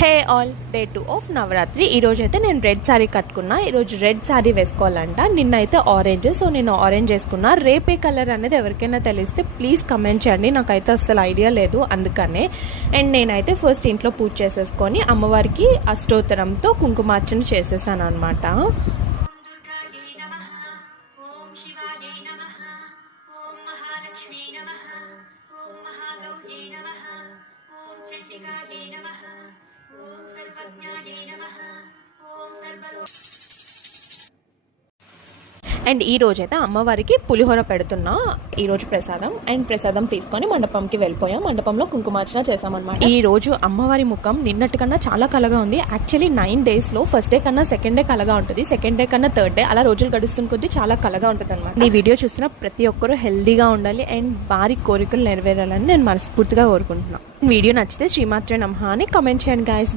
Hey all day 2 of Navaratri. ఈరోజు అయితే నేను రెడ్ శారీ కట్టుకున్నా. ఈరోజు రెడ్ శారీ వేసుకోవాలంట. నిన్నైతే ఆరెంజ్, సో నేను ఆరెంజ్ వేసుకున్నా. రేపే కలర్ అనేది ఎవరికైనా తెలిస్తే ప్లీజ్ కమెంట్ చేయండి, నాకైతే అస్సలు ఐడియా లేదు అందుకనే. అండ్ నేనైతే ఫస్ట్ ఇంట్లో పూజ చేసేసుకొని అమ్మవారికి అష్టోత్తరంతో కుంకుమార్చన చేసేసాను అనమాట. అండ్ ఈ రోజైతే అమ్మవారికి పులిహోర పెడుతున్నా, ఈరోజు ప్రసాదం. అండ్ ప్రసాదం తీసుకొని మండపంకి వెళ్ళిపోయాం. మండపంలో కుంకుమార్చన చేసామన్నమాట. ఈ రోజు అమ్మవారి ముఖం నిన్నటి కన్నా చాలా కలగా ఉంది. యాక్చువల్లీ 9 డేస్లో ఫస్ట్ డే కన్నా సెకండ్ డే కలగా ఉంటుంది, సెకండ్ డే కన్నా థర్డ్ డే, అలా రోజులు గడుస్తున్న కొద్దీ చాలా కలగా ఉంటుంది అనమాట. ఈ వీడియో చూస్తున్న ప్రతి ఒక్కరూ హెల్దీగా ఉండాలి అండ్ వారి కోరికలు నెరవేరాలని నేను మనస్ఫూర్తిగా కోరుకుంటున్నాను. వీడియో నచ్చితే శ్రీమాత్రే నమః అని కామెంట్ చేయండి గైస్.